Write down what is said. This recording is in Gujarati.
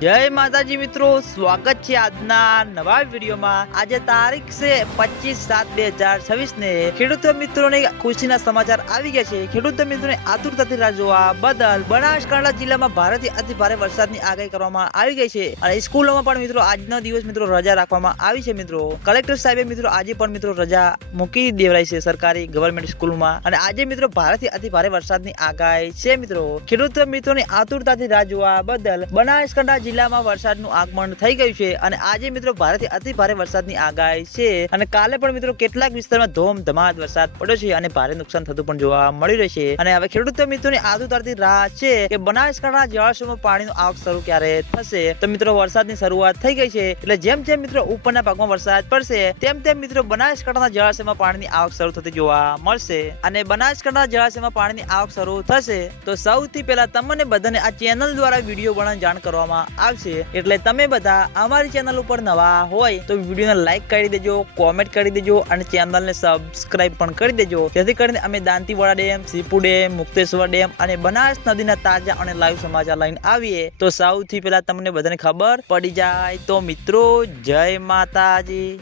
जय माताजी मित्रों, स्वागत है આજના નવા વિડીયોમાં। આજે તારીખ છે 25/7/2026 ને ખેડૂત મિત્રોને ખુશીના સમાચાર આવી ગયા છે। ખેડૂત મિત્રોને આતુરતાથી રાહ જોવા બદલ બનાસકાંઠા જિલ્લામાં ભારેથી અતિ ભારે વરસાદની આગાહી કરવામાં આવી ગઈ છે અને સ્કૂલોમાં પણ મિત્રો આજનો દિવસ મિત્રો રજા રાખવામાં આવી છે। મિત્રો કલેક્ટર સાહેબે મિત્રો આજે પણ મિત્રો રજા મૂકી દેવાઈ છે સરકારી ગવર્મેન્ટ સ્કૂલમાં અને આજે મિત્રો ભારેથી અતિ ભારે વરસાદની આગાહી છે। મિત્રો ખેડૂત મિત્રોને આતુરતાથી રાહ જોવા બદલ બનાસકાંઠા જિલ્લામાં વરસાદનું આગમન થઈ ગયું છે અને આજે મિત્રો ભારેથી અતિ ભારે વરસાદની આગાહી છે અને કાલે પણ મિત્રો કેટલાક વિસ્તારમાં ધોમધમાટ વરસાદ પડ્યો છે અને ભારે નુકસાન થતું પણ જોવા મળી રહ્યું છે। અને હવે ખેડૂત મિત્રોની આતુરતાથી રાહ છે કે બનાસકાંઠા જળાશયોમાં પાણીનું આવક શરૂ ક્યારે થશે। તો મિત્રો વરસાદની શરૂઆત થઈ ગઈ છે એટલે જેમ જેમ મિત્રો ઉપરના ભાગમાં વરસાદ પડશે તેમ તેમ મિત્રો બનાસકાંઠાના જળાશયમાં પાણીની આવક શરૂ થતી જોવા મળશે અને બનાસકાંઠા જળાશયમાં પાણીની આવક શરૂ થશે તો સૌથી પહેલા તમને બધાને આ ચેનલ દ્વારા વિડીયો બનાવીને જાણ કરવામાં આવશે। એટલે તમે બધા અમારી ચેનલ ઉપર નવા હોય તો વિડીયોને લાઈક કરી દેજો, કોમેન્ટ કરી દેજો અને ચેનલને સબસ્ક્રાઇબ પણ કરી દેજો, જેથી કરીને અમે Dantiwada dam, Sipu dam, Mukteshwar dam અને બનાસ નદીના તાજા અને લાઈવ સમાચાર લઈને આવીએ તો સૌથી પહેલા તમને બધાને ખબર પડી જાય। તો મિત્રો જય માતાજી।